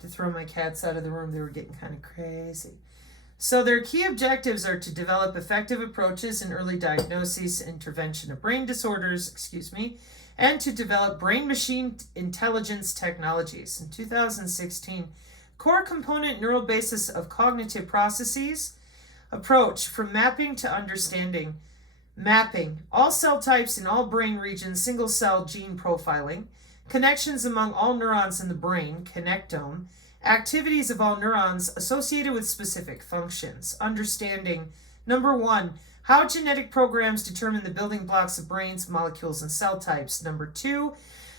To throw my cats out of the room, they were getting kind of crazy. So their key objectives are to develop effective approaches in early diagnosis, intervention of brain disorders, and to develop brain-machine intelligence technologies. In 2016, core component neural basis of cognitive processes approach from mapping to understanding. Mapping, all cell types in all brain regions, single cell gene profiling, connections among all neurons in the brain, connectome, activities of all neurons associated with specific functions. Understanding, number 1, how genetic programs determine the building blocks of brains, molecules, and cell types. Number 2,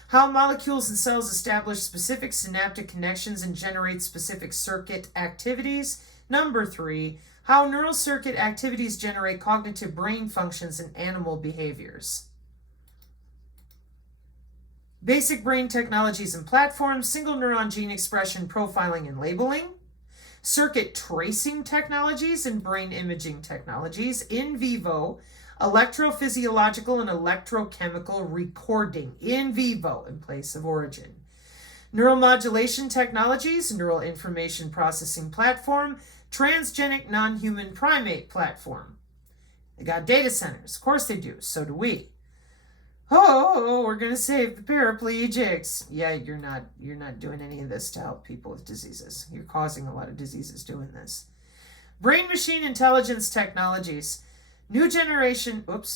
how molecules and cells establish specific synaptic connections and generate specific circuit activities. Number 3, how neural circuit activities generate cognitive brain functions and animal behaviors. Basic brain technologies and platforms, single neuron gene expression profiling and labeling, circuit tracing technologies and brain imaging technologies, in vivo, electrophysiological and electrochemical recording, in vivo in place of origin. Neuromodulation technologies, neural information processing platform, transgenic non-human primate platform. They got data centers. Of course they do. So do we. Oh, we're going to save the paraplegics. Yeah, you're not doing any of this to help people with diseases. You're causing a lot of diseases doing this. Brain-machine intelligence technologies. New generation of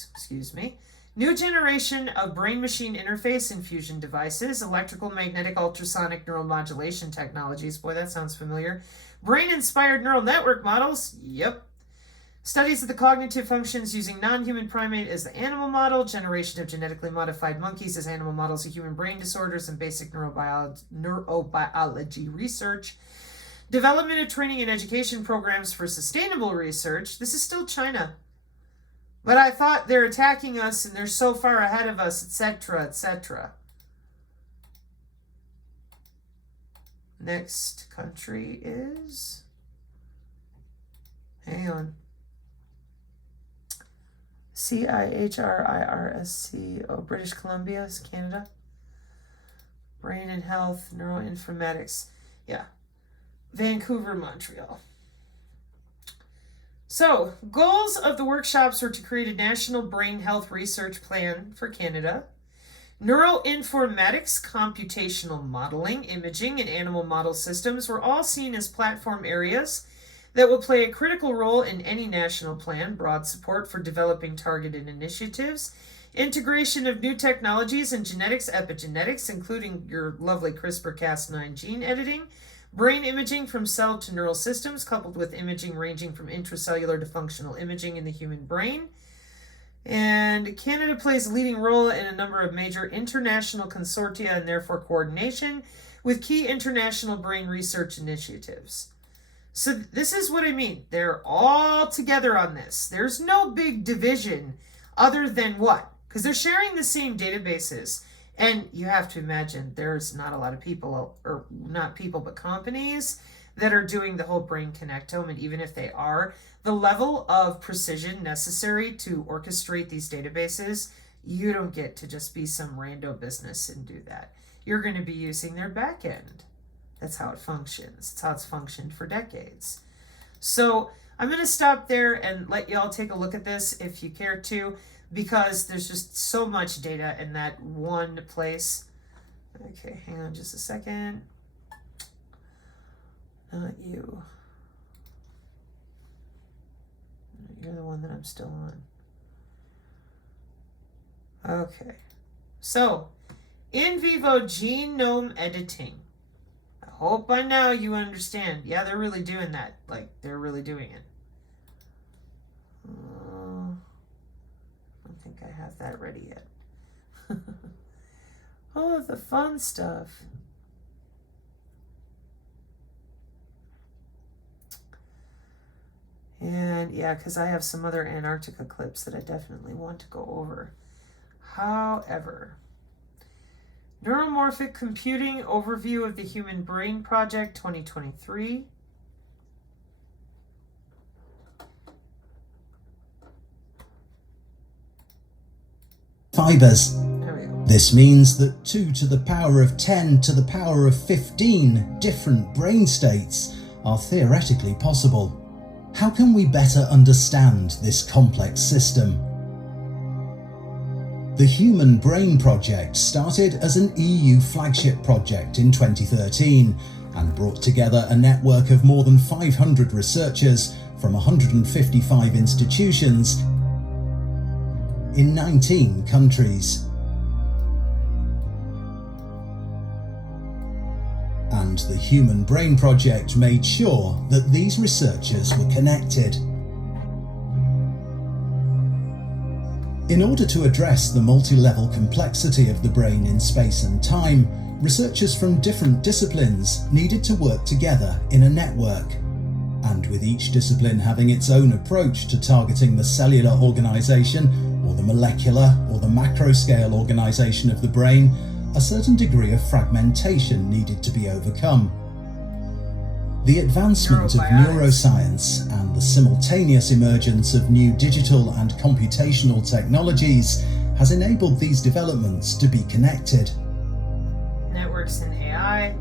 brain-machine interface and fusion devices, electrical, magnetic, ultrasonic neuromodulation technologies. Boy, that sounds familiar. Brain-inspired neural network models. Yep. Studies of the cognitive functions using non-human primate as the animal model, generation of genetically modified monkeys as animal models of human brain disorders, and basic neurobiology research. Development of training and education programs for sustainable research. This is still China. But I thought they're attacking us and they're so far ahead of us, etc., etc. Next country is... Hang on. CIHRIRSC, British Columbia, Canada. Brain and Health, Neuroinformatics. Yeah. Vancouver, Montreal. So, goals of the workshops were to create a national brain health research plan for Canada, neuroinformatics, computational modeling, imaging, and animal model systems were all seen as platform areas that will play a critical role in any national plan, broad support for developing targeted initiatives, integration of new technologies in genetics, epigenetics, including your lovely CRISPR-Cas9 gene editing, brain imaging from cell to neural systems, coupled with imaging ranging from intracellular to functional imaging in the human brain. And Canada plays a leading role in a number of major international consortia and therefore coordination with key international brain research initiatives. So this is what I mean. They're all together on this. There's no big division other than what? Because they're sharing the same databases. And you have to imagine there's not a lot of people, or not people, but companies that are doing the whole brain connectome. And even if they are, the level of precision necessary to orchestrate these databases, you don't get to just be some rando business and do that. You're going to be using their back end. That's how it functions. It's how it's functioned for decades. So I'm going to stop there and let y'all take a look at this if you care to, because there's just so much data in that one place. Okay, hang on just a second. Not you. You're the one that I'm still on. Okay. So, in vivo genome editing. I hope by now you understand. Yeah, they're really doing that. Like, they're really doing it. I don't think I have that ready yet. Oh, the fun stuff. And yeah, because I have some other Antarctica clips that I definitely want to go over. However, Neuromorphic Computing Overview of the Human Brain Project 2023. Fibers. There we go. This means that 2 to the power of 10 to the power of 15 different brain states are theoretically possible. How can we better understand this complex system? The Human Brain Project started as an EU flagship project in 2013 and brought together a network of more than 500 researchers from 155 institutions in 19 countries. And the Human Brain Project made sure that these researchers were connected. In order to address the multi-level complexity of the brain in space and time, researchers from different disciplines needed to work together in a network. And with each discipline having its own approach to targeting the cellular organisation, or the molecular or the macro-scale organisation of the brain, a certain degree of fragmentation needed to be overcome. The advancement of neuroscience and the simultaneous emergence of new digital and computational technologies has enabled these developments to be connected. Networks and AI.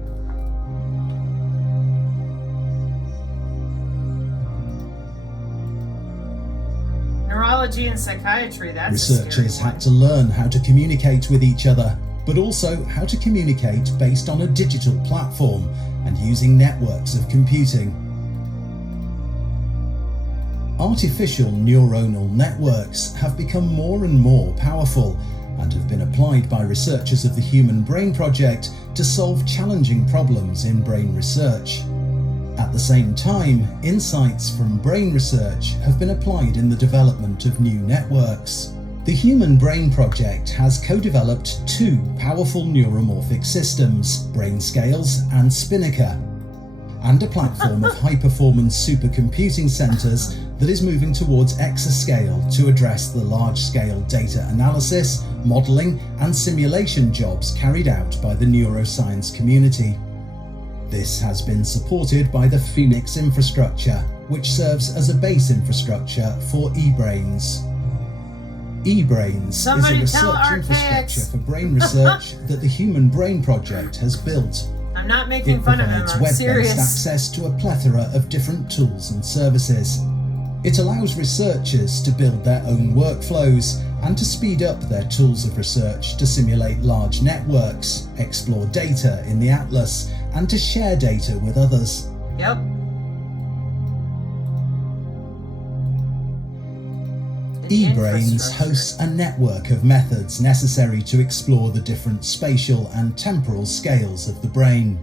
Neurology and psychiatry, that's Researchers had to learn how to communicate with each other, but also how to communicate based on a digital platform and using networks of computing. Artificial neuronal networks have become more and more powerful and have been applied by researchers of the Human Brain Project to solve challenging problems in brain research. At the same time, insights from brain research have been applied in the development of new networks. The Human Brain Project has co-developed 2 powerful neuromorphic systems, BrainScales and Spinnaker, and a platform of high-performance supercomputing centres that is moving towards exascale to address the large-scale data analysis, modelling and simulation jobs carried out by the neuroscience community. This has been supported by the Phoenix infrastructure, which serves as a base infrastructure for eBrains. eBrains is a research infrastructure for brain research that the Human Brain Project has built. I'm not making fun of him, I'm web-based serious. access to a plethora of different tools and services. It allows researchers to build their own workflows and to speed up their tools of research to simulate large networks, explore data in the Atlas, and to share data with others. Yep. eBrains hosts a network of methods necessary to explore the different spatial and temporal scales of the brain.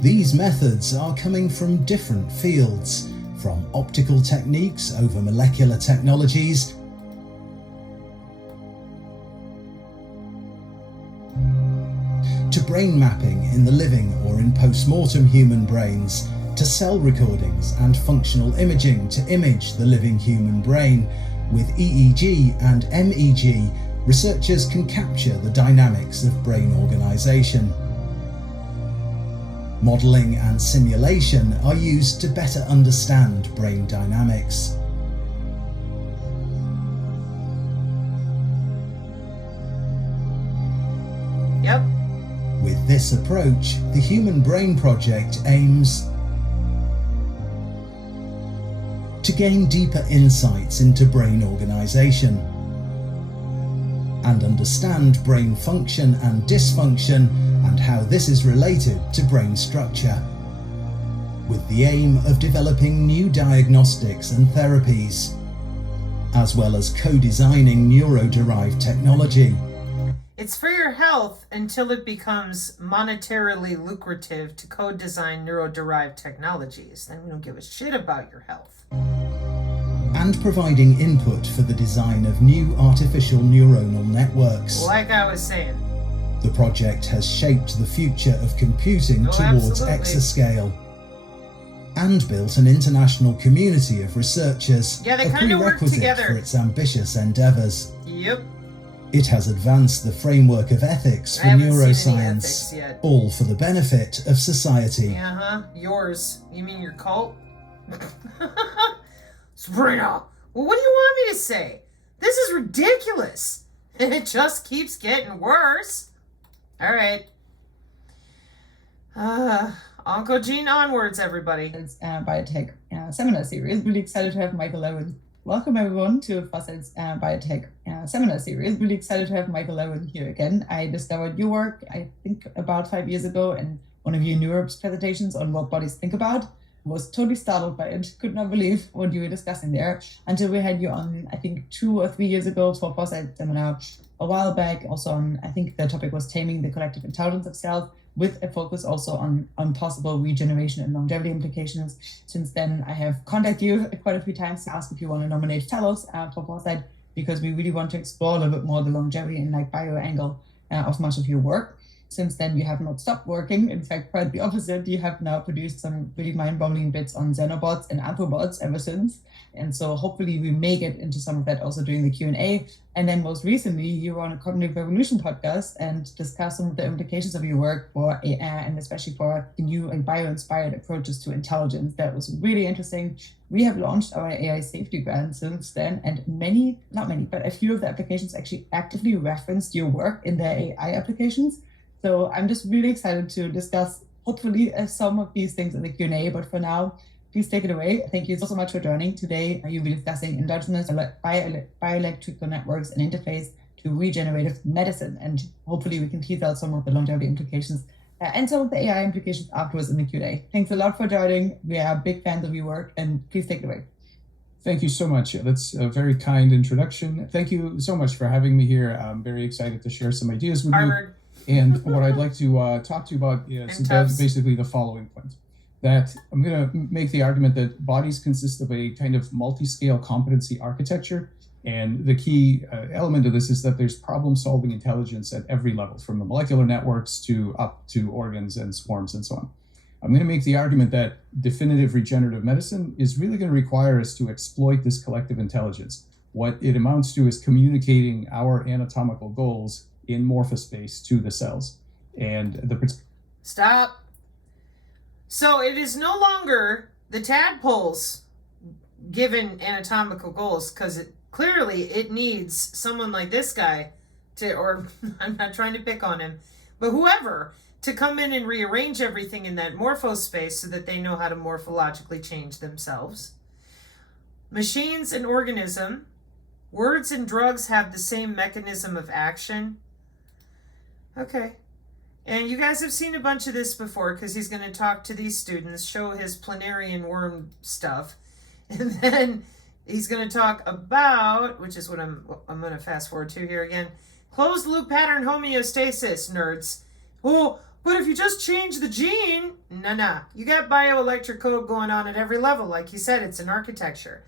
These methods are coming from different fields, from optical techniques over molecular technologies, to brain mapping in the living or in post-mortem human brains, to cell recordings and functional imaging to image the living human brain. With EEG and MEG, researchers can capture the dynamics of brain organisation. Modelling and simulation are used to better understand brain dynamics. Yep. With this approach, the Human Brain Project aims to gain deeper insights into brain organisation and understand brain function and dysfunction and how this is related to brain structure, with the aim of developing new diagnostics and therapies, as well as co-designing neuro-derived technology. It's for your health until it becomes monetarily lucrative to co-design neuro-derived technologies. Then we don't give a shit about your health. And providing input for the design of new artificial neuronal networks. Like I was saying. The project has shaped the future of computing towards exascale and built an international community of researchers, Yeah, they a kind of work prerequisite together. for its ambitious endeavours. Yep. It has advanced the framework of ethics for I haven't seen any neuroscience, ethics yet. all for the benefit of society. Uh-huh. Yours. You mean your cult? Sabrina, well, what do you want me to say? This is ridiculous. And it just keeps getting worse. All right. Oncogene onwards, everybody. It's biotech seminar series. Really excited to have Michael Owen. Welcome everyone to Fossil's biotech seminar series. Really excited to have Michael Owen here again. I discovered your work, I think about 5 years ago, in one of your Europe's presentations on what bodies think about. Was totally startled by it. Could not believe what you were discussing there until we had you on, I think 2 or 3 years ago for Fossil seminar a while back. Also on, I think the topic was taming the collective intelligence of cells, with a focus also on possible regeneration and longevity implications. Since then, I have contacted you quite a few times to ask if you want to nominate fellows for Foresight, because we really want to explore a little bit more the longevity and bio angle of much of your work. Since then, you have not stopped working. In fact, quite the opposite. You have now produced some really mind-boggling bits on xenobots and anthrobots ever since. And so hopefully we may get into some of that also during the Q&A. And then most recently, you were on a Cognitive Revolution podcast and discussed some of the implications of your work for AI, and especially for the new and bio-inspired approaches to intelligence. That was really interesting. We have launched our AI safety grant since then, and not many, but a few of the applications actually actively referenced your work in their AI applications. So I'm just really excited to discuss, hopefully, some of these things in the Q&A. But for now, please take it away. Thank you so much for joining. Today, you'll be discussing endogenous bioelectrical networks and interface to regenerative medicine. And hopefully we can tease out some of the longevity implications and some of the AI implications afterwards in the Q&A. Thanks a lot for joining. We are big fans of your work, and please take it away. Thank you so much. That's a very kind introduction. Thank you so much for having me here. I'm very excited to share some ideas with you. And what I'd like to talk to you about is basically the following point. That I'm going to make the argument that bodies consist of a kind of multi-scale competency architecture. And the key element of this is that there's problem-solving intelligence at every level, from the molecular networks to up to organs and swarms and so on. I'm going to make the argument that definitive regenerative medicine is really going to require us to exploit this collective intelligence. What it amounts to is communicating our anatomical goals in morphospace to the cells. And Stop. So it is no longer the tadpoles given anatomical goals, because clearly it needs someone like this guy to, or I'm not trying to pick on him, but whoever, to come in and rearrange everything in that morphospace so that they know how to morphologically change themselves. Machines and organism, words and drugs have the same mechanism of action. Okay. And you guys have seen a bunch of this before, because he's going to talk to these students, show his planarian worm stuff, and then he's going to talk about, which is what I'm going to fast forward to here again, closed loop pattern homeostasis, nerds. Oh, but if you just change the gene, nah. You got bioelectric code going on at every level. Like you said, it's an architecture.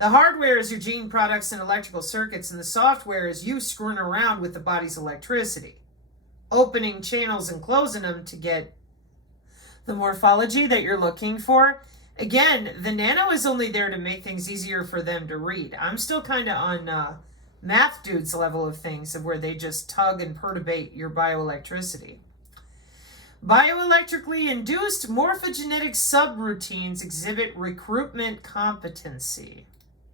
The hardware is your gene products and electrical circuits, and the software is you screwing around with the body's electricity, opening channels and closing them to get the morphology that you're looking for. Again, the nano is only there to make things easier for them to read. I'm still kind of on math dudes level of things, of where they just tug and perturbate your bioelectricity. Bioelectrically induced morphogenetic subroutines exhibit recruitment competency.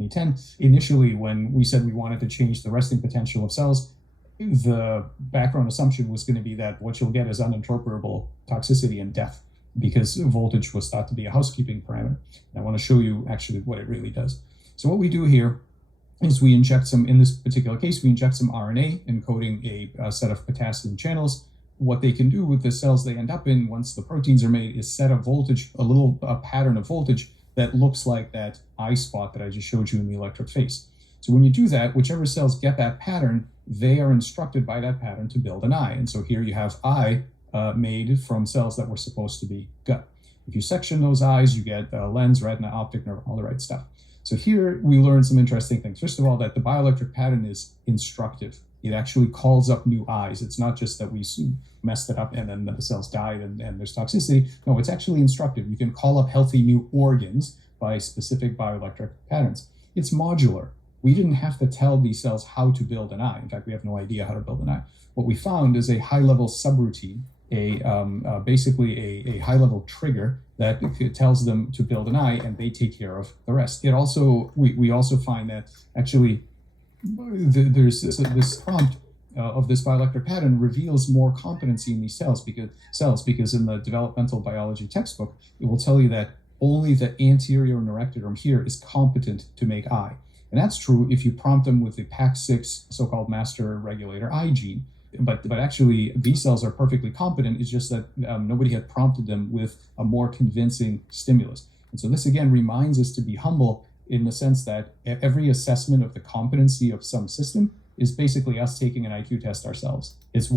2010. Initially, when we said we wanted to change the resting potential of cells, the background assumption was going to be that what you'll get is uninterpretable toxicity and death, because voltage was thought to be a housekeeping parameter. And I want to show you actually what it really does. So what we do here is we inject some, in this particular case, we inject some RNA encoding a set of potassium channels. What they can do with the cells they end up in once the proteins are made is set a voltage, a pattern of voltage that looks like that eye spot that I just showed you in the electric face. So when you do that, whichever cells get that pattern, they are instructed by that pattern to build an eye. And so here you have eye made from cells that were supposed to be gut. If you section those eyes, you get lens, retina, optic nerve, all the right stuff. So here we learn some interesting things. First of all, that the bioelectric pattern is instructive. It actually calls up new eyes. It's not just that we messed it up and then the cells died and there's toxicity. No, it's actually instructive. You can call up healthy new organs by specific bioelectric patterns. It's modular. We didn't have to tell these cells how to build an eye. In fact, we have no idea how to build an eye. What we found is a high-level subroutine basically a high-level trigger that tells them to build an eye, and they take care of the rest. It also we also find that actually there's this prompt of this bioelectric pattern reveals more competency in these cells because in the developmental biology textbook it will tell you that only the anterior neuroectoderm here is competent to make eye, and that's true if you prompt them with the PAX6 so-called master regulator eye gene. But actually, these cells are perfectly competent. It's just that nobody had prompted them with a more convincing stimulus. And so this, again, reminds us to be humble in the sense that every assessment of the competency of some system is basically us taking an IQ test ourselves. It's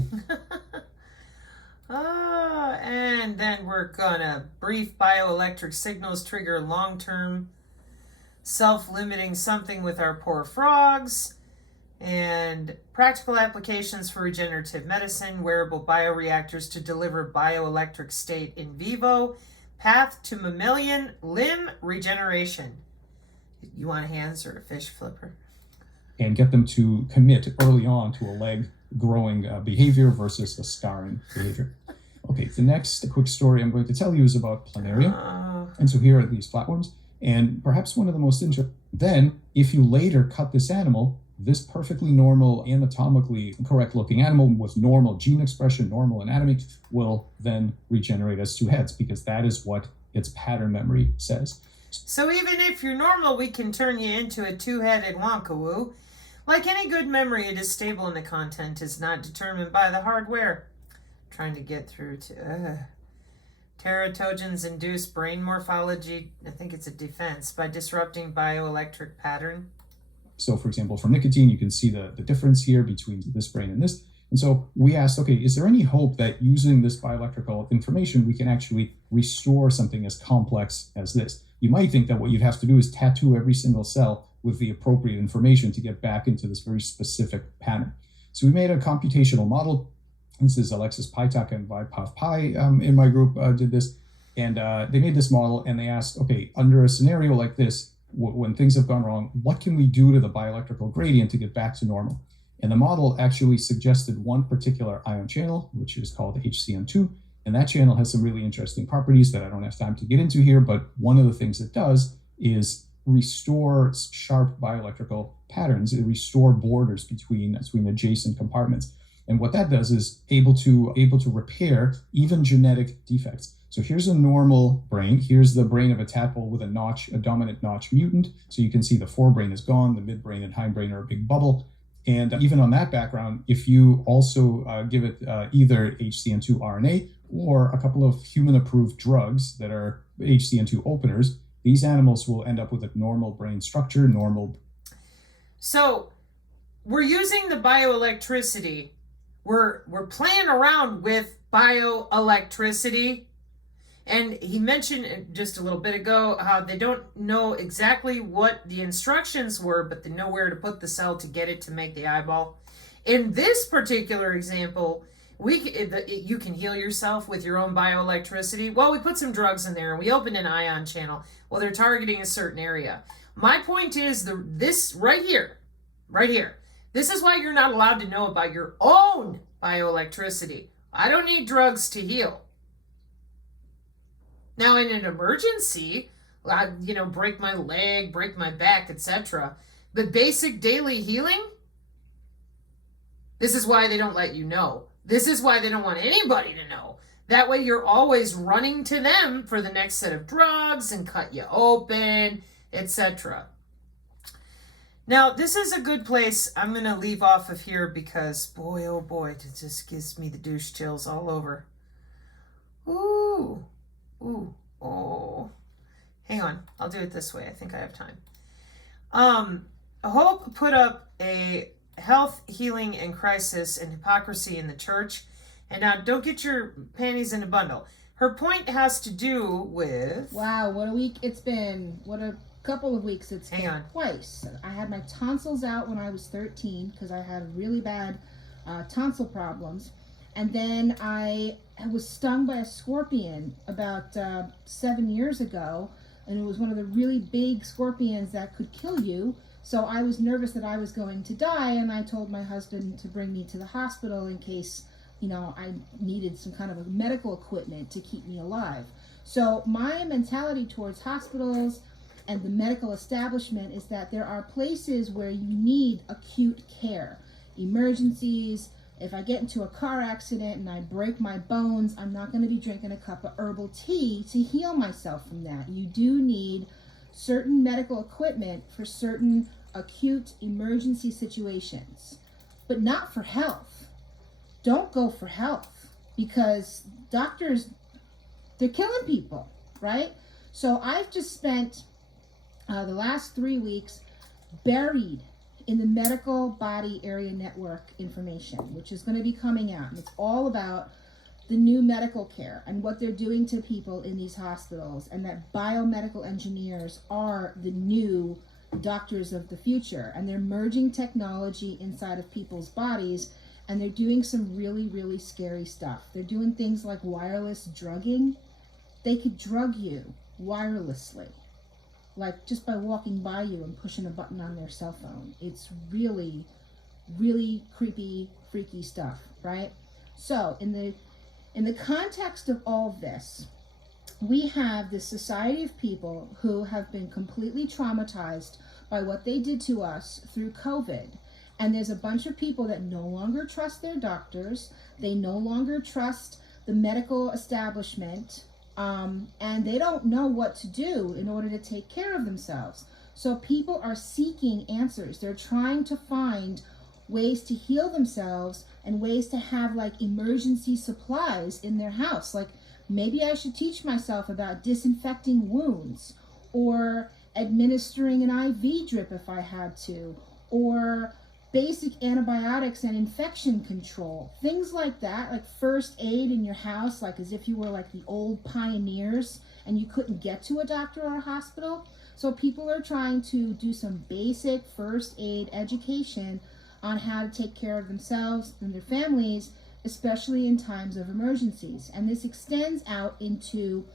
and then we're gonna brief bioelectric signals trigger long-term self-limiting something with our poor frogs. And practical applications for regenerative medicine, wearable bioreactors to deliver bioelectric state in vivo, path to mammalian limb regeneration. You want hands or a fish flipper? And get them to commit early on to a leg growing behavior versus a scarring behavior. Okay, the next quick story I'm going to tell you is about planaria. And so here are these flatworms. And perhaps one of the most interesting, then if you later cut this animal, this perfectly normal, anatomically correct looking animal with normal gene expression, normal anatomy, will then regenerate as two heads because that is what its pattern memory says. So even if you're normal, we can turn you into a two-headed wonkawoo. Like any good memory, it is stable and the content is not determined by the hardware. Trying to get through to... Teratogens induce brain morphology, I think it's a defense, by disrupting bioelectric pattern. So, for example, for nicotine, you can see the difference here between this brain and this. And so we asked, okay, is there any hope that using this bioelectrical information, we can actually restore something as complex as this? You might think that what you'd have to do is tattoo every single cell with the appropriate information to get back into this very specific pattern. So we made a computational model. This is Alexis Paitak and Vaibhav Pai in my group did this. And they made this model and they asked, okay, under a scenario like this, when things have gone wrong, what can we do to the bioelectrical gradient to get back to normal? And the model actually suggested one particular ion channel, which is called HCN2. And that channel has some really interesting properties that I don't have time to get into here. But one of the things it does is restore sharp bioelectrical patterns. It restore borders between adjacent compartments. And what that does is able to repair even genetic defects. So here's a normal brain. Here's the brain of a tadpole with a dominant notch mutant. So you can see the forebrain is gone. The midbrain and hindbrain are a big bubble. And even on that background, if you also give it either HCN2 RNA or a couple of human-approved drugs that are HCN2 openers, these animals will end up with a normal brain structure, normal. So we're using the bioelectricity. We're playing around with bioelectricity. And he mentioned just a little bit ago how they don't know exactly what the instructions were, but they know where to put the cell to get it to make the eyeball. In this particular example, you can heal yourself with your own bioelectricity. Well, we put some drugs in there and we opened an ion channel. Well, they're targeting a certain area. My point is this right here. This is why you're not allowed to know about your own bioelectricity. I don't need drugs to heal. Now, in an emergency, break my leg, break my back, etc. But basic daily healing, this is why they don't let you know. This is why they don't want anybody to know. That way you're always running to them for the next set of drugs and cut you open, etc. Now, this is a good place. I'm going to leave off of here because, boy, oh boy, it just gives me the douche chills all over. Ooh. Oh. Hang on. I'll do it this way. I think I have time. Hope put up a health, healing, and crisis and hypocrisy in the church. And now don't get your panties in a bundle. Her point has to do with... Wow, what a week it's been. What a couple of weeks it's been. Hang on. Twice. I had my tonsils out when I was 13 because I had really bad tonsil problems. And then I was stung by a scorpion about 7 years ago, and it was one of the really big scorpions that could kill you. So I was nervous that I was going to die, and I told my husband to bring me to the hospital in case I needed some kind of medical equipment to keep me alive. So my mentality towards hospitals and the medical establishment is that there are places where you need acute care, emergencies. If I get into a car accident and I break my bones, I'm not going to be drinking a cup of herbal tea to heal myself from that. You do need certain medical equipment for certain acute emergency situations, but not for health. Don't go for health, because doctors, they're killing people, right? So I've just spent the last 3 weeks buried in the medical body area network information, which is going to be coming out. And it's all about the new medical care and what they're doing to people in these hospitals, and that biomedical engineers are the new doctors of the future, and they're merging technology inside of people's bodies, and they're doing some really, really scary stuff. They're doing things like wireless drugging. They could drug you wirelessly, like just by walking by you and pushing a button on their cell phone. It's really, really creepy, freaky stuff, right? So in the context of all of this, we have this society of people who have been completely traumatized by what they did to us through COVID. And there's a bunch of people that no longer trust their doctors. They no longer trust the medical establishment. And they don't know what to do in order to take care of themselves. So people are seeking answers. They're trying to find ways to heal themselves and ways to have like emergency supplies in their house. Like, maybe I should teach myself about disinfecting wounds, or administering an IV drip if I had to, or basic antibiotics and infection control, things like that, like first aid in your house, like as if you were like the old pioneers and you couldn't get to a doctor or a hospital. So people are trying to do some basic first aid education on how to take care of themselves and their families, especially in times of emergencies. And this extends out into,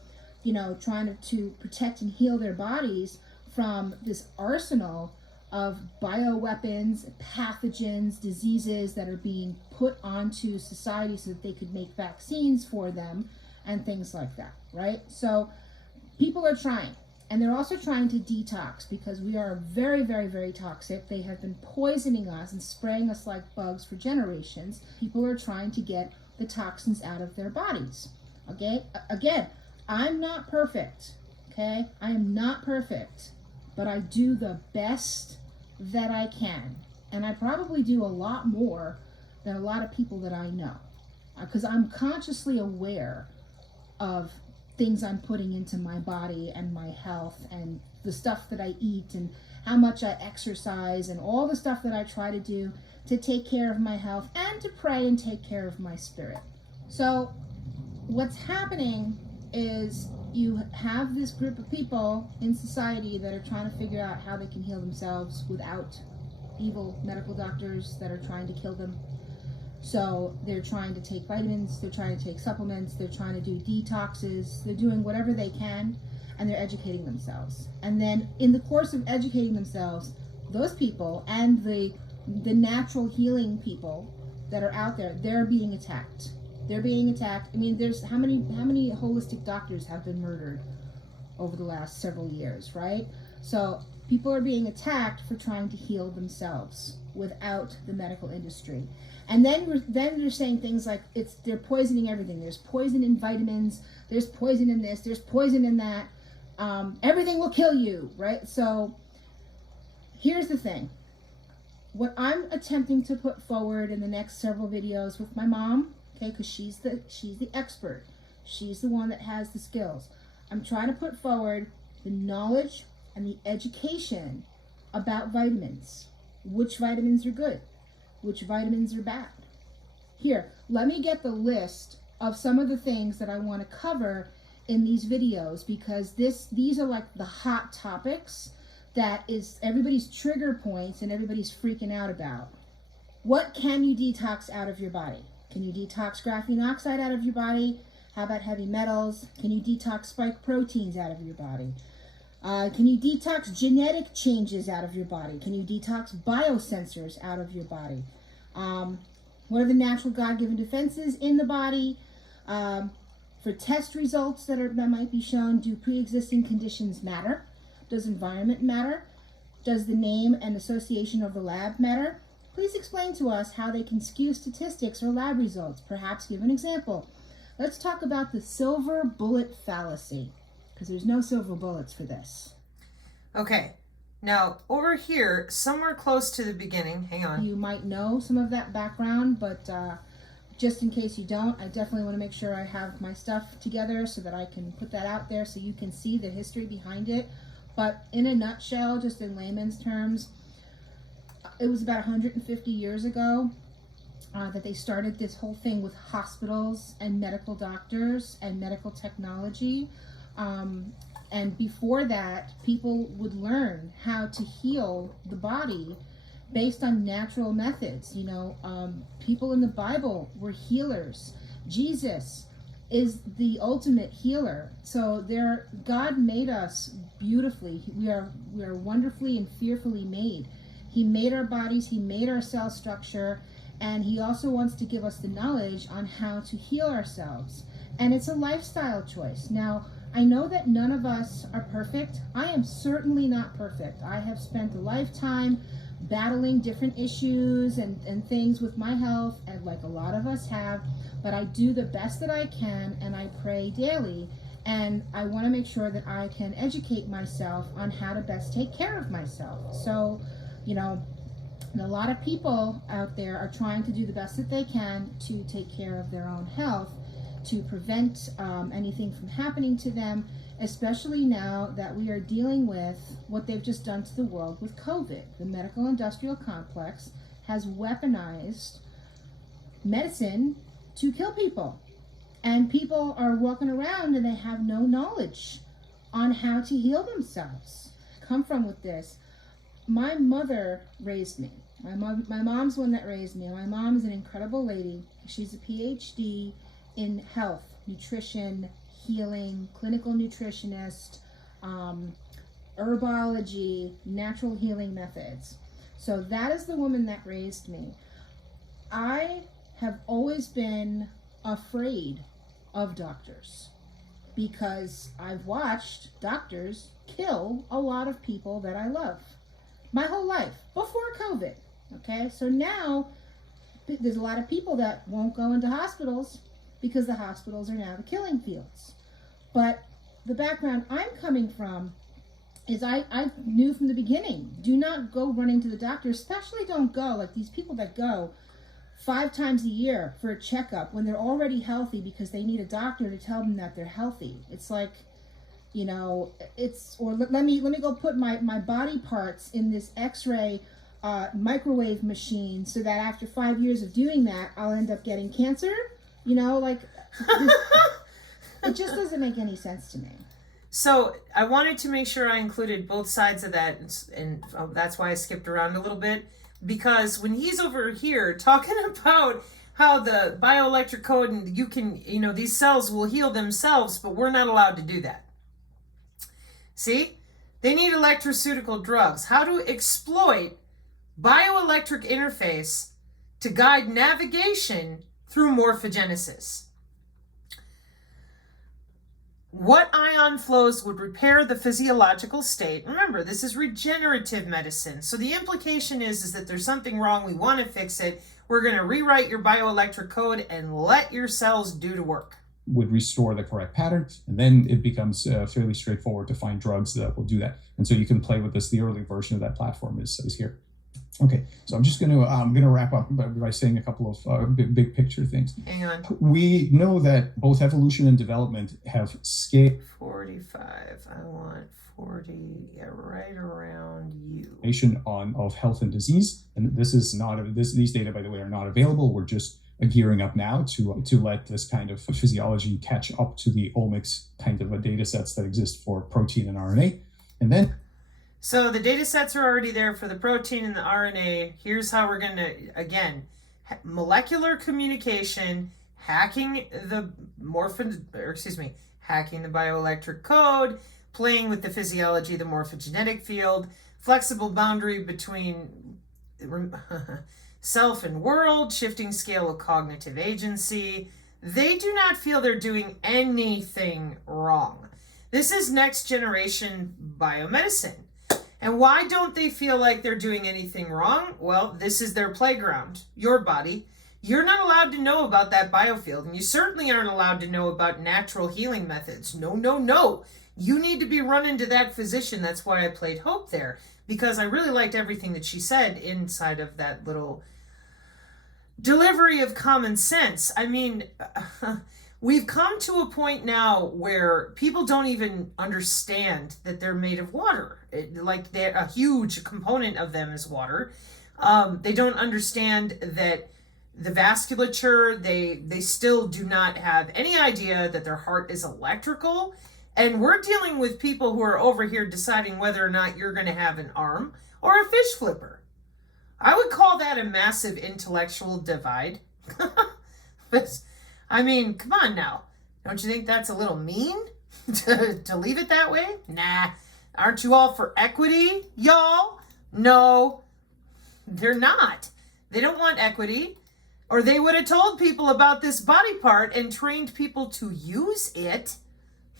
trying to protect and heal their bodies from this arsenal of bioweapons, pathogens, diseases that are being put onto society so that they could make vaccines for them and things like that, right? So people are trying, and they're also trying to detox, because we are very, very, very toxic. They have been poisoning us and spraying us like bugs for generations. People are trying to get the toxins out of their bodies. Okay, again, I'm not perfect, okay? I am not perfect, but I do the best that I can. And I probably do a lot more than a lot of people that I know, because I'm consciously aware of things I'm putting into my body and my health, and the stuff that I eat, and how much I exercise, and all the stuff that I try to do to take care of my health and to pray and take care of my spirit. So what's happening is you have this group of people in society that are trying to figure out how they can heal themselves without evil medical doctors that are trying to kill them. So they're trying to take vitamins, they're trying to take supplements, they're trying to do detoxes, they're doing whatever they can, and they're educating themselves. And then in the course of educating themselves, those people and the natural healing people that are out there, they're being attacked. They're being attacked. I mean, there's how many holistic doctors have been murdered over the last several years, right? So people are being attacked for trying to heal themselves without the medical industry. And then they're saying things like they're poisoning everything. There's poison in vitamins. There's poison in this. There's poison in that. Everything will kill you, right? So here's the thing. What I'm attempting to put forward in the next several videos with my mom, okay, because she's the expert. She's the one that has the skills. I'm trying to put forward the knowledge and the education about vitamins. Which vitamins are good? Which vitamins are bad? Here, let me get the list of some of the things that I want to cover in these videos, because these are like the hot topics that is everybody's trigger points and everybody's freaking out about. What can you detox out of your body? Can you detox graphene oxide out of your body? How about heavy metals? Can you detox spike proteins out of your body? Can you detox genetic changes out of your body? Can you detox biosensors out of your body? What are the natural God-given defenses in the body? For test results that might be shown, do pre-existing conditions matter? Does environment matter? Does the name and association of the lab matter? Please explain to us how they can skew statistics or lab results. Perhaps give an example. Let's talk about the silver bullet fallacy, because there's no silver bullets for this. Okay. Now, over here, somewhere close to the beginning, hang on. You might know some of that background, but just in case you don't, I definitely want to make sure I have my stuff together so that I can put that out there so you can see the history behind it. But in a nutshell, just in layman's terms, it was about 150 years ago that they started this whole thing with hospitals and medical doctors and medical technology. And before that, people would learn how to heal the body based on natural methods. You know, people in the Bible were healers. Jesus is the ultimate healer. So God made us beautifully. We are wonderfully and fearfully made. He made our bodies, he made our cell structure, and he also wants to give us the knowledge on how to heal ourselves. And it's a lifestyle choice. Now, I know that none of us are perfect. I am certainly not perfect. I have spent a lifetime battling different issues and things with my health, and like a lot of us have, but I do the best that I can, and I pray daily, and I want to make sure that I can educate myself on how to best take care of myself. So, you know, a lot of people out there are trying to do the best that they can to take care of their own health, to prevent anything from happening to them, especially now that we are dealing with what they've just done to the world with COVID. The medical industrial complex has weaponized medicine to kill people. And people are walking around and they have no knowledge on how to heal themselves. Come from with this. My mother raised me. My mom's the one that raised me. My mom is an incredible lady. She's a PhD in health, nutrition, healing, clinical nutritionist, herbology, natural healing methods. So that is the woman that raised me. I have always been afraid of doctors because I've watched doctors kill a lot of people that I love my whole life before COVID. Okay, so now there's a lot of people that won't go into hospitals because the hospitals are now the killing fields. But the background I'm coming from is I knew from the beginning, do not go running to the doctor, especially don't go like these people that go 5 times a year for a checkup when they're already healthy because they need a doctor to tell them that they're healthy. It's like, you know, let me go put my body parts in this X-ray microwave machine so that after 5 years of doing that, I'll end up getting cancer. You know, like, it just doesn't make any sense to me. So I wanted to make sure I included both sides of that, and that's why I skipped around a little bit, because when he's over here talking about how the bioelectric code and you can, you know, these cells will heal themselves, but we're not allowed to do that. See? They need electroceutical drugs. How to exploit bioelectric interface to guide navigation through morphogenesis. What ion flows would repair the physiological state? Remember, this is regenerative medicine. So the implication is that there's something wrong. We want to fix it. We're going to rewrite your bioelectric code and let your cells do the work. Would restore the correct pattern, and then it becomes fairly straightforward to find drugs that will do that. And so you can play with this. The early version of that platform is here. Okay, so I'm just going to wrap up by saying a couple of big picture things. Hang on. We know that both evolution and development have scale. 45. I want 40. Yeah, right around you. Of health and disease, and this is not these data, by the way, are not available. We're just gearing up now to let this kind of physiology catch up to the omics kind of data sets that exist for protein and RNA, and then. So the data sets are already there for the protein and the RNA. Here's how we're going to, again, molecular communication, hacking the hacking the bioelectric code, playing with the physiology of the morphogenetic field, flexible boundary between self and world, shifting scale of cognitive agency. They do not feel they're doing anything wrong. This is next generation biomedicine. And why don't they feel like they're doing anything wrong? Well, this is their playground, your body. You're not allowed to know about that biofield, and you certainly aren't allowed to know about natural healing methods. No, no, no. You need to be running to that physician. That's why I played Hope there, because I really liked everything that she said inside of that little delivery of common sense. I mean, we've come to a point now where people don't even understand that they're made of water. A huge component of them is water. They don't understand that the vasculature, they still do not have any idea that their heart is electrical. And we're dealing with people who are over here deciding whether or not you're going to have an arm or a fish flipper. I would call that a massive intellectual divide. But, I mean, come on now. Don't you think that's a little mean to leave it that way? Nah. Aren't you all for equity, y'all? No, they're not. They don't want equity. Or they would have told people about this body part and trained people to use it.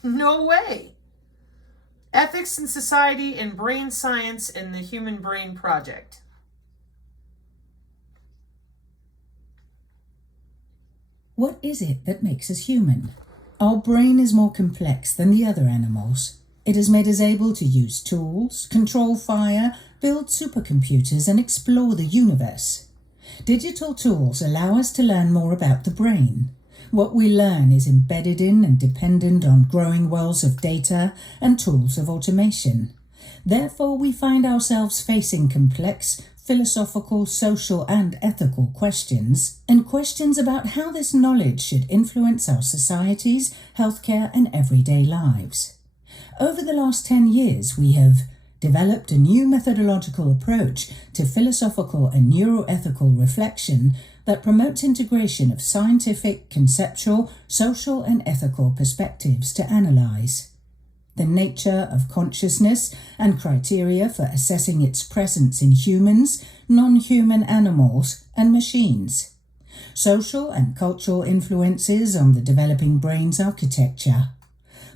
No way. Ethics in Society and Brain Science and the Human Brain Project. What is it that makes us human? Our brain is more complex than the other animals. It has made us able to use tools, control fire, build supercomputers, and explore the universe. Digital tools allow us to learn more about the brain. What we learn is embedded in and dependent on growing wells of data and tools of automation. Therefore, we find ourselves facing complex, philosophical, social, and ethical questions, and questions about how this knowledge should influence our societies, healthcare, and everyday lives. Over the last 10 years, we have developed a new methodological approach to philosophical and neuroethical reflection that promotes integration of scientific, conceptual, social, and ethical perspectives to analyze the nature of consciousness and criteria for assessing its presence in humans, non-human animals, and machines, social and cultural influences on the developing brain's architecture,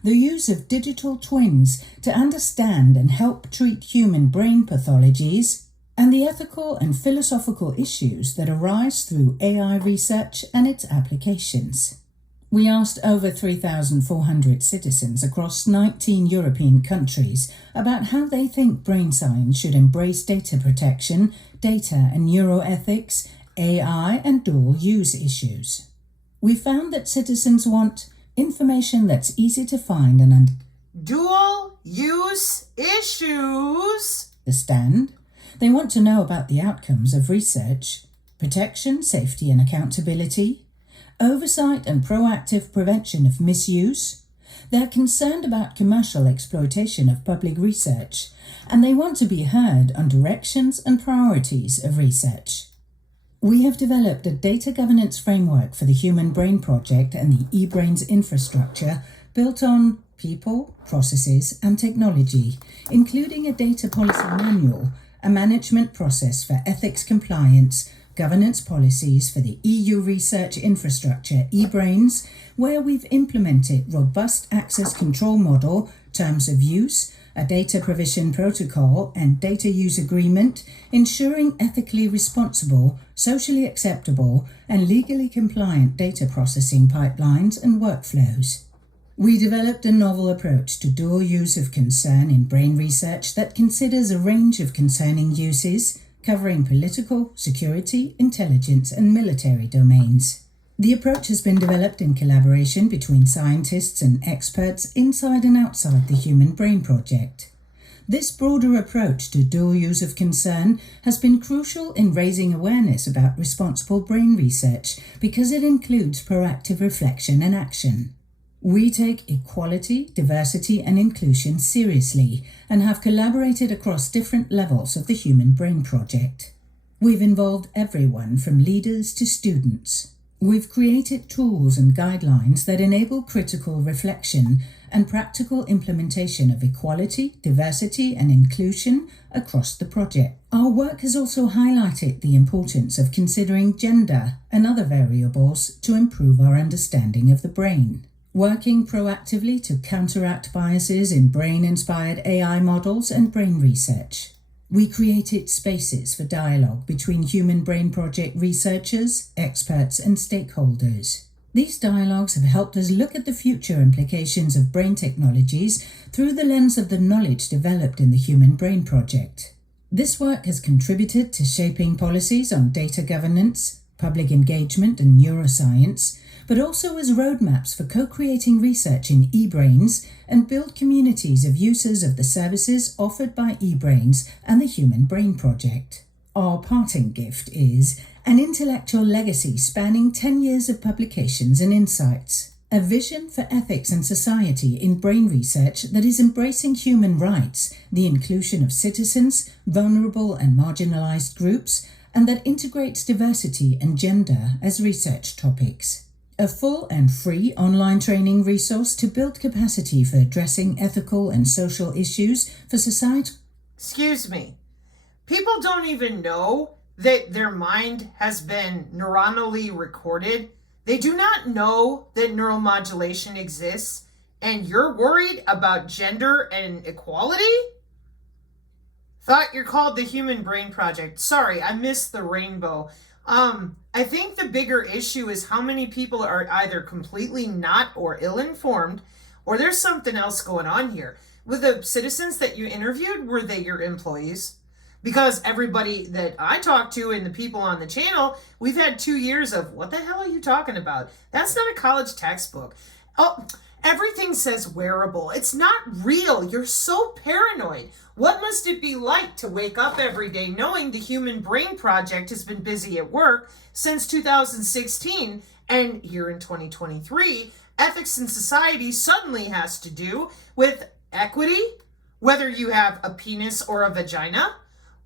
the use of digital twins to understand and help treat human brain pathologies, and the ethical and philosophical issues that arise through AI research and its applications. We asked over 3,400 citizens across 19 European countries about how they think brain science should embrace data protection, data and neuroethics, AI, and dual use issues. We found that citizens want information that's easy to find and dual use issues. Understand. They want to know about the outcomes of research, protection, safety, and accountability, oversight and proactive prevention of misuse. They're concerned about commercial exploitation of public research, and they want to be heard on directions and priorities of research. We have developed a data governance framework for the Human Brain Project and the eBrains infrastructure built on people, processes, and technology, including a data policy manual, a management process for ethics compliance, governance policies for the EU research infrastructure eBrains, where we've implemented robust access control model, terms of use, a data provision protocol, and data use agreement, ensuring ethically responsible, socially acceptable, and legally compliant data processing pipelines and workflows. We developed a novel approach to dual use of concern in brain research that considers a range of concerning uses, covering political, security, intelligence, and military domains. The approach has been developed in collaboration between scientists and experts inside and outside the Human Brain Project. This broader approach to dual use of concern has been crucial in raising awareness about responsible brain research because it includes proactive reflection and action. We take equality, diversity, and inclusion seriously and have collaborated across different levels of the Human Brain Project. We've involved everyone from leaders to students. We've created tools and guidelines that enable critical reflection and practical implementation of equality, diversity, and inclusion across the project. Our work has also highlighted the importance of considering gender and other variables to improve our understanding of the brain. Working proactively to counteract biases in brain-inspired AI models and brain research. We created spaces for dialogue between Human Brain Project researchers, experts, and stakeholders. These dialogues have helped us look at the future implications of brain technologies through the lens of the knowledge developed in the Human Brain Project. This work has contributed to shaping policies on data governance, public engagement, and neuroscience, but also as roadmaps for co-creating research in e-brains and build communities of users of the services offered by e-brains and the Human Brain Project. Our parting gift is an intellectual legacy spanning 10 years of publications and insights, a vision for ethics and society in brain research that is embracing human rights, the inclusion of citizens, vulnerable and marginalized groups, and that integrates diversity and gender as research topics. A full and free online training resource to build capacity for addressing ethical and social issues for society. Excuse me. People don't even know that their mind has been neuronally recorded. They do not know that neuromodulation exists, and you're worried about gender and equality? Thought you're called the Human Brain Project. Sorry, I missed the rainbow. I think the bigger issue is how many people are either completely not or ill-informed, or there's something else going on here. With the citizens that you interviewed, were they your employees? Because everybody that I talked to and the people on the channel, we've had 2 years of, what the hell are you talking about? That's not a college textbook. Oh, everything says wearable. It's not real. You're so paranoid. What must it be like to wake up every day knowing the Human Brain Project has been busy at work since 2016, and here in 2023, ethics in society suddenly has to do with equity, whether you have a penis or a vagina?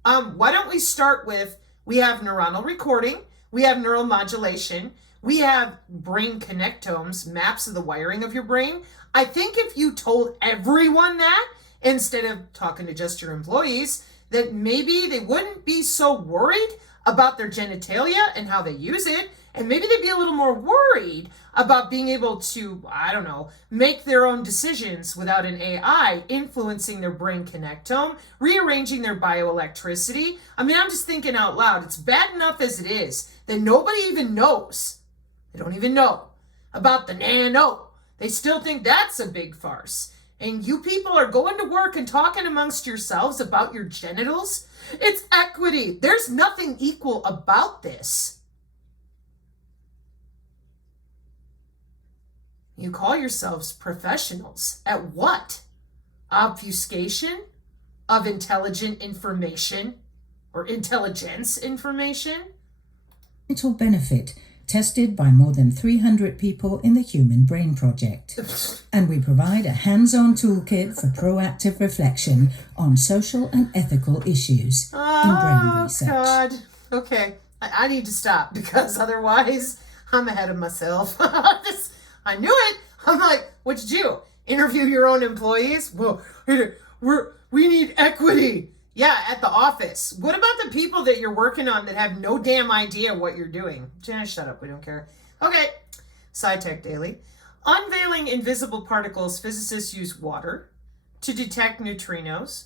Why don't we start with, we have neuronal recording, we have neural modulation, we have brain connectomes, maps of the wiring of your brain. I think if you told everyone that, instead of talking to just your employees, that maybe they wouldn't be so worried about their genitalia and how they use it, and maybe they'd be a little more worried about being able to, I don't know, make their own decisions without an AI influencing their brain connectome, rearranging their bioelectricity. I mean, I'm just thinking out loud. It's bad enough as it is that nobody even knows. They don't even know about the nano. They still think that's a big farce. And you people are going to work and talking amongst yourselves about your genitals? It's equity. There's nothing equal about this. You call yourselves professionals at what? Obfuscation of intelligent information or intelligence information? Little benefit tested by more than 300 people in the Human Brain Project. And we provide a hands-on toolkit for proactive reflection on social and ethical issues in brain research. Oh, God. Okay, I need to stop because otherwise I'm ahead of myself. I knew it. I'm like, what did you do? Interview your own employees? Well, we need equity. Yeah, at the office. What about the people that you're working on that have no damn idea what you're doing? Janice, shut up. We don't care. Okay. SciTech Daily. Unveiling invisible particles, physicists use water to detect neutrinos.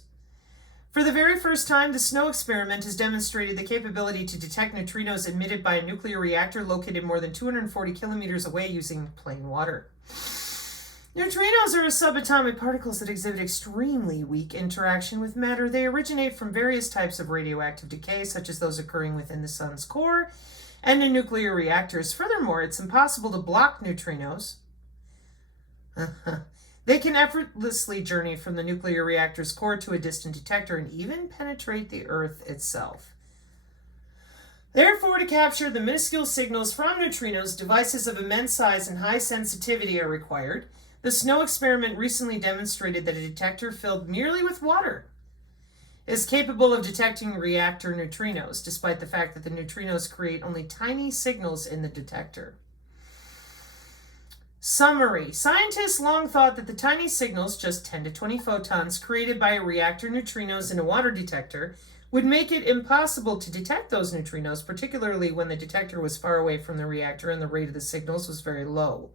For the very first time, the SNOW experiment has demonstrated the capability to detect neutrinos emitted by a nuclear reactor located more than 240 kilometers away using plain water. Neutrinos are subatomic particles that exhibit extremely weak interaction with matter. They originate from various types of radioactive decay, such as those occurring within the sun's core and in nuclear reactors. Furthermore, it's impossible to block neutrinos. They can effortlessly journey from the nuclear reactor's core to a distant detector and even penetrate the Earth itself. Therefore, to capture the minuscule signals from neutrinos, devices of immense size and high sensitivity are required. The SNOW experiment recently demonstrated that a detector filled merely with water is capable of detecting reactor neutrinos, despite the fact that the neutrinos create only tiny signals in the detector. Summary. Scientists long thought that the tiny signals, just 10 to 20 photons, created by a reactor neutrinos in a water detector would make it impossible to detect those neutrinos, particularly when the detector was far away from the reactor and the rate of the signals was very low.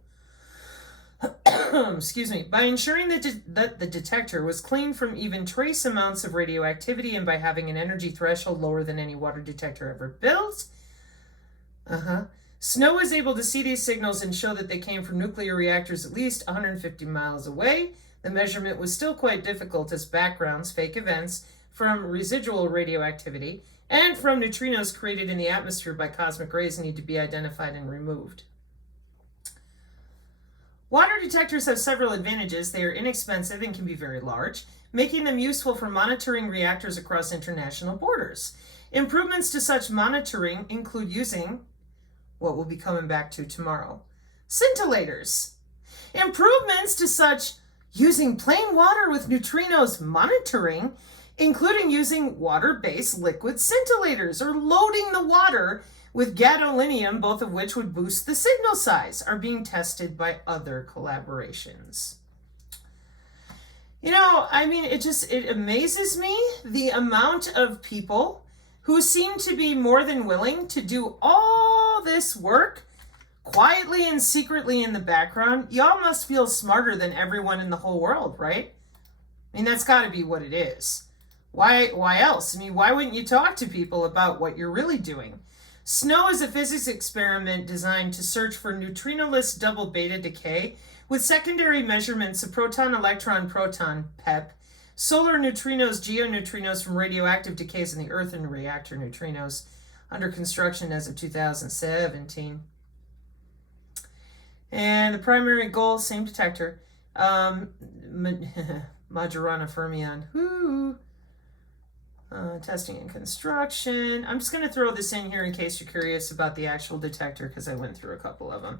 Excuse me. By ensuring that the detector was clean from even trace amounts of radioactivity and by having an energy threshold lower than any water detector ever built, Snow was able to see these signals and show that they came from nuclear reactors at least 150 miles away. The measurement was still quite difficult as backgrounds, fake events from residual radioactivity, and from neutrinos created in the atmosphere by cosmic rays need to be identified and removed. Water detectors have several advantages. They are inexpensive and can be very large, making them useful for monitoring reactors across international borders. Improvements to such monitoring include using what we'll be coming back to tomorrow: scintillators. Improvements to such using plain water with neutrinos monitoring, including using water-based liquid scintillators or loading the water with gadolinium, both of which would boost the signal size, are being tested by other collaborations. You know, I mean, it amazes me the amount of people who seem to be more than willing to do all this work quietly and secretly in the background. Y'all must feel smarter than everyone in the whole world, right? I mean, that's got to be what it is. Why else? I mean, why wouldn't you talk to people about what you're really doing? SNOW is a physics experiment designed to search for neutrinoless double beta decay with secondary measurements of proton-electron-proton PEP, solar neutrinos, geoneutrinos from radioactive decays in the Earth and reactor neutrinos, under construction as of 2017. And the primary goal, same detector, Majorana fermion. Whoo! Testing and construction. I'm just going to throw this in here in case you're curious about the actual detector, because I went through a couple of them.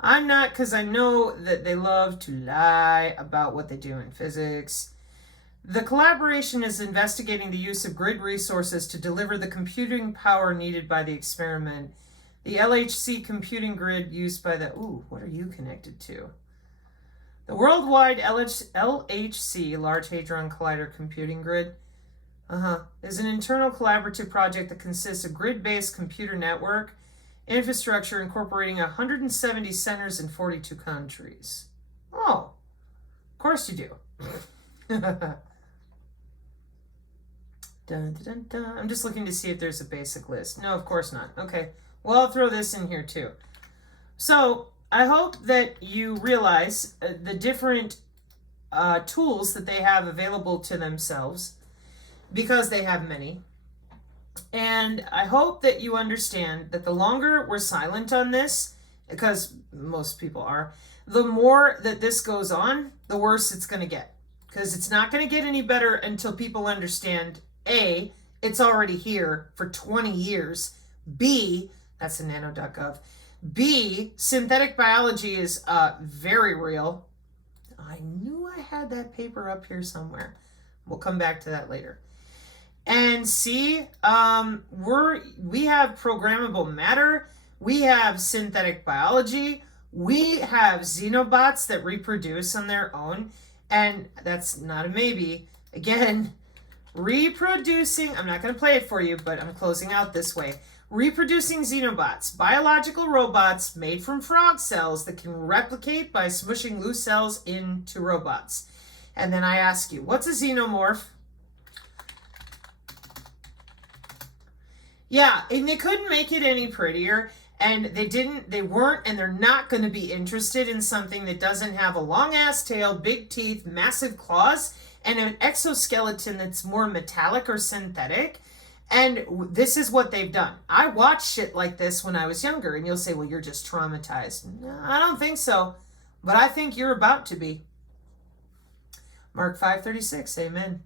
I'm not, because I know that they love to lie about what they do in physics. The collaboration is investigating the use of grid resources to deliver the computing power needed by the experiment. The LHC computing grid used by the... Ooh, what are you connected to? The worldwide LHC, Large Hadron Collider Computing Grid, is an internal collaborative project that consists of grid-based computer network infrastructure incorporating 170 centers in 42 countries. Oh, of course you do. Dun, dun, dun, dun. I'm just looking to see if there's a basic list. No, of course not. Okay, well, I'll throw this in here too. So I hope that you realize the different tools that they have available to themselves, because they have many. And I hope that you understand that the longer we're silent on this, because most people are, the more that this goes on, the worse it's going to get. Because it's not going to get any better until people understand, A, it's already here for 20 years. B, that's in nano.gov. B, synthetic biology is very real. I knew I had that paper up here somewhere. We'll come back to that later. And C, we have programmable matter, we have synthetic biology, we have xenobots that reproduce on their own, and that's not a maybe. Again, reproducing, I'm not going to play it for you, but I'm closing out this way. Reproducing xenobots, biological robots made from frog cells that can replicate by smushing loose cells into robots. And then I ask you, what's a xenomorph? Yeah, and they couldn't make it any prettier, and they weren't, and they're not going to be interested in something that doesn't have a long-ass tail, big teeth, massive claws, and an exoskeleton that's more metallic or synthetic. And this is what they've done. I watched shit like this when I was younger, and you'll say, well, you're just traumatized. No, I don't think so, but I think you're about to be. Mark 5:36, amen.